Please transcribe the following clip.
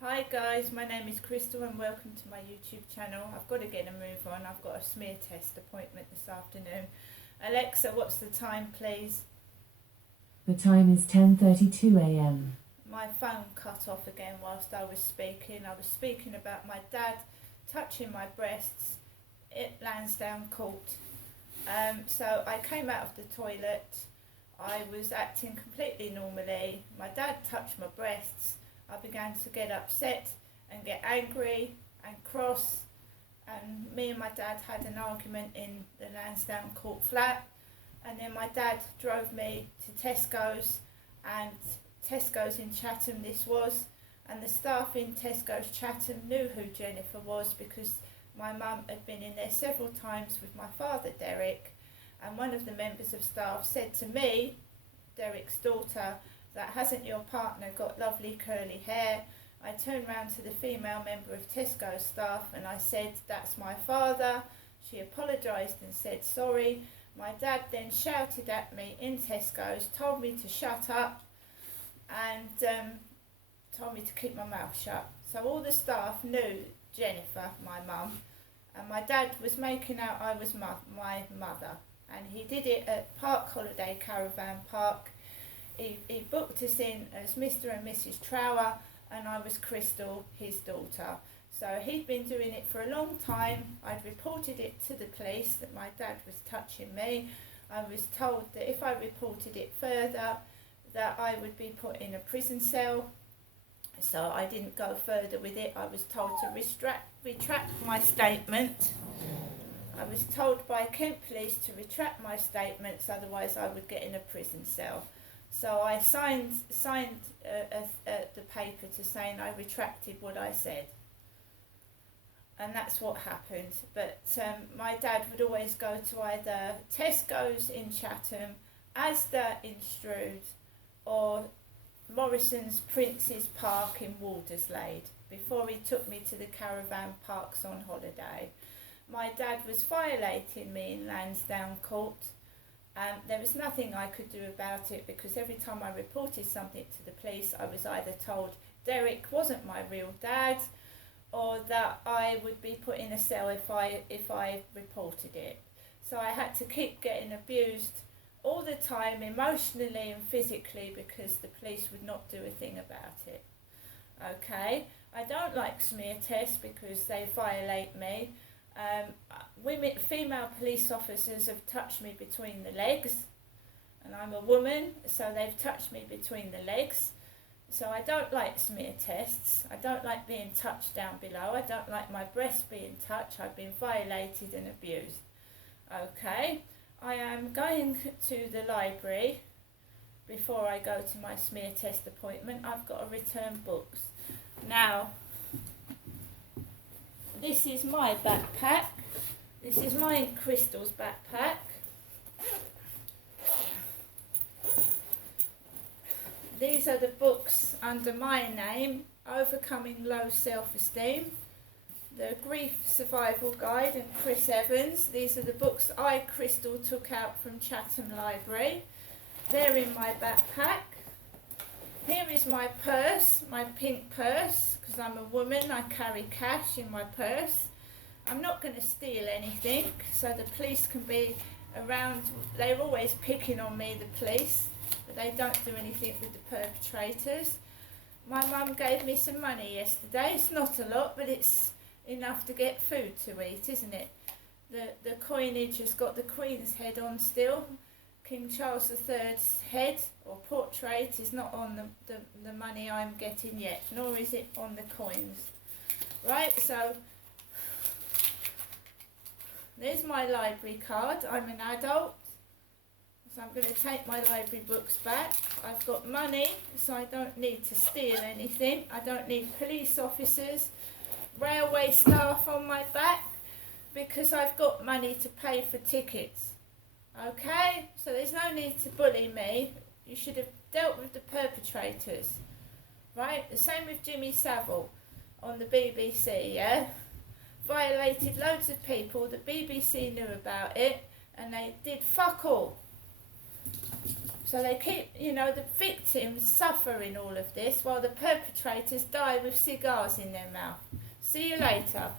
Hi guys, my name is Crystal and welcome to my YouTube channel. I've got to get a move on. I've got a smear test appointment this afternoon. Alexa, what's the time please? The time is 10:32 a.m. My phone cut off again whilst I was speaking. I was speaking about my dad touching my breasts at Lansdowne Court. So I came out of the toilet. I was acting completely normally. My dad touched my breasts. I began to get upset and get angry and cross, and me and my dad had an argument in the Lansdowne Court flat, and then my dad drove me to Tesco's, and Tesco's in Chatham this was, and the staff in Tesco's Chatham knew who Jennifer was because my mum had been in there several times with my father Derek, and one of the members of staff said to me, Derek's daughter, that hasn't your partner got lovely curly hair? I turned round to the female member of Tesco's staff and I said, that's my father. She apologised and said sorry. My dad then shouted at me in Tesco's, told me to shut up and told me to keep my mouth shut. So all the staff knew Jennifer, my mum, and my dad was making out I was my mother, and he did it at Park Holiday Caravan Park. He booked us in as Mr. and Mrs. Trower, and I was Crystal, his daughter. So he'd been doing it for a long time. I'd reported it to the police that my dad was touching me. I was told that if I reported it further, that I would be put in a prison cell. So I didn't go further with it. I was told to retract my statement. I was told by Kent Police to retract my statements, otherwise I would get in a prison cell. So I signed the paper to saying I retracted what I said. And that's what happened. But my dad would always go to either Tesco's in Chatham, Asda in Strood, or Morrison's Prince's Park in Walderslade before he took me to the caravan parks on holiday. My dad was violating me in Lansdowne Court. There was nothing I could do about it because every time I reported something to the police, I was either told Derek wasn't my real dad, or that I would be put in a cell if I reported it. So I had to keep getting abused all the time, emotionally and physically, because the police would not do a thing about it. Okay, I don't like smear tests because they violate me. Female police officers have touched me between the legs, and I'm a woman, so they've touched me between the legs. So I don't like smear tests. I don't like being touched down below. I don't like my breasts being touched. I've been violated and abused. Okay, I am going to the library before I go to my smear test appointment. I've got to return books. Now, this is my backpack. This is my Crystal's backpack. These are the books under my name: Overcoming Low Self-Esteem, The Grief Survival Guide, and Chris Evans. These are the books I, Crystal, took out from Chatham Library. They're in my backpack. Here is my purse, my pink purse, because I'm a woman, I carry cash in my purse. I'm not going to steal anything, so the police can be around. They're always picking on me, the police, but they don't do anything with the perpetrators. My mum gave me some money yesterday. It's not a lot, but it's enough to get food to eat, isn't it? The coinage has got the Queen's head on still. King Charles III's head or portrait is not on the money I'm getting yet, nor is it on the coins. Right, so there's my library card. I'm an adult, so I'm going to take my library books back. I've got money, so I don't need to steal anything. I don't need police officers, railway staff on my back, because I've got money to pay for tickets. Okay, so there's no need to bully me. You should have dealt with the perpetrators, right? The same with Jimmy Savile on the BBC, yeah? Violated loads of people. The BBC knew about it, and they did fuck all. So they keep, the victims suffer in all of this while the perpetrators die with cigars in their mouth. See you later.